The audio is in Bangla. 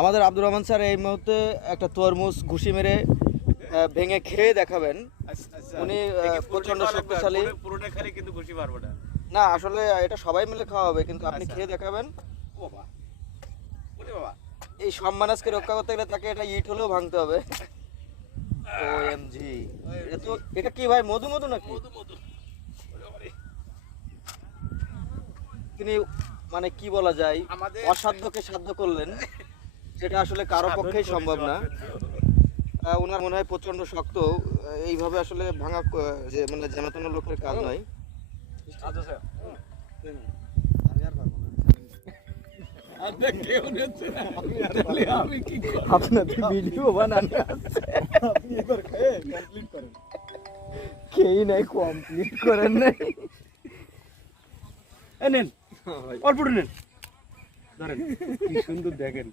আমাদের আব্দুর রহমান স্যার এই মুহূর্তে একটা তরমুজ ঘুষি মেরে ভেঙে খেয়ে দেখাবেন। উনি প্রচন্ড শক্তিশালী। পুরোটা খালি কিন্তু ঘুষি পারবো না। না আসলে এটা সবাই মিলে খাওয়া হবে, কিন্তু আপনি খেয়ে দেখাবেন। ও বাবা, ওরে বাবা, এই সম্মানকে রক্ষা করতে গেলে তাকে এটা ইট হলেও ভাঙতে হবে। ওএমজি, এটা কি ভাই, মধু মধু নাকি? মধু মধু। ওরে বাবা রে। তিনি মানে কি বলা যায়, আমাদের অসাধ্যকে সাধ্য করলেন, যেটা আসলে কারো পক্ষেই সম্ভব না। ওনার মনে হয় প্রচন্ড শক্ত, এইভাবে আসলে ভাঙা যে মানে যেন তেন লোকের কাজ নয়। আচ্ছা স্যার, আমি আর পারবো না। আপনি কেউ নিচ্ছেন না, আমি কি করব? আপনাদের ভিডিও বানানো আছে, আপনি এবার খেয়ে কমপ্লিট করেন। খেয়ে নাই, কমপ্লিট করেন নাই। এই নেন, অল্প নেন, ধরেন, কি সুন্দর দেখেন।